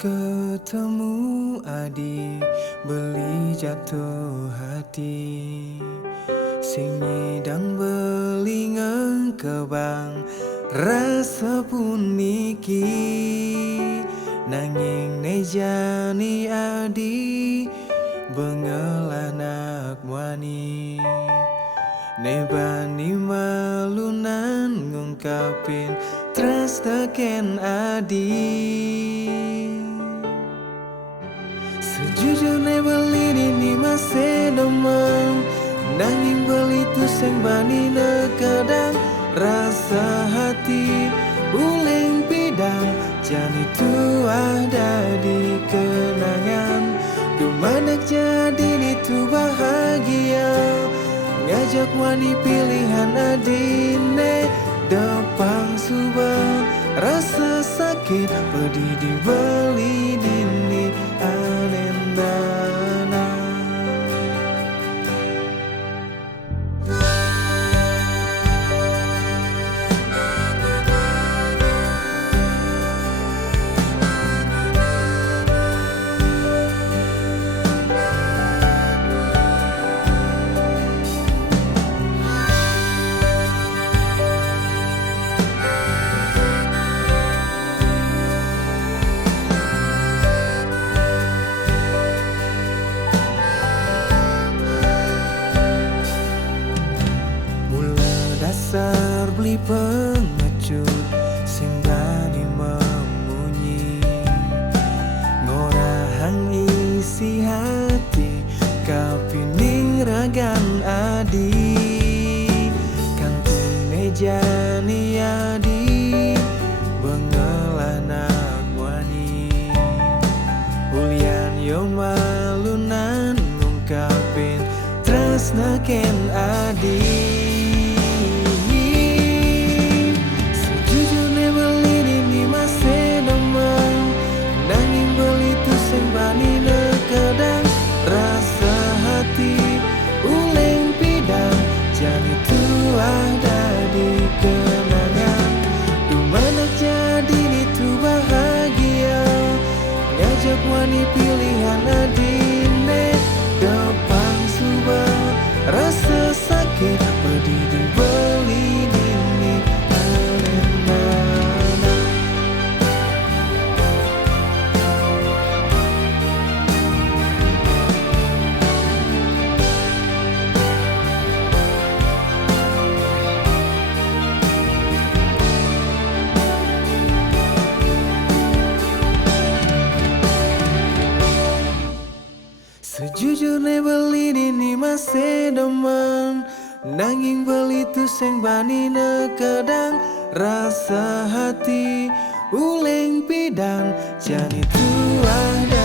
ketemu adik beli jatuh hati, sing nyidang belingeng kebang rasa puniki, nanging nejani adi bengelah wani, nebani malunan ngungkapin trust teken adi. Sejujurnya beli ini masih demam, nanging beli tu sing bani nekadang rasa hati uling pidang, jani tu ada di kenangan, dumadak jadi itu bahagia, ngajak wani pilihan adine depang subah rasa sakit pedih dibeli dini anendana. Dasar beli pengecut sing bani memunyi, ngorahang isi hati kapining ragan adi, kantune jani adi bengelah wani, ulian yo malunan ngungkapin tresna ken adi. Ada di kenangan, dumana jadi itu bahagia, ngajak wani pilihan adine depang subah rasa sakit pedih dibeli dini alendana. Sejujurnya beli ini masih demam, nanging beli tu sing bani nekadang rasa hati uling pidang, jani tu ada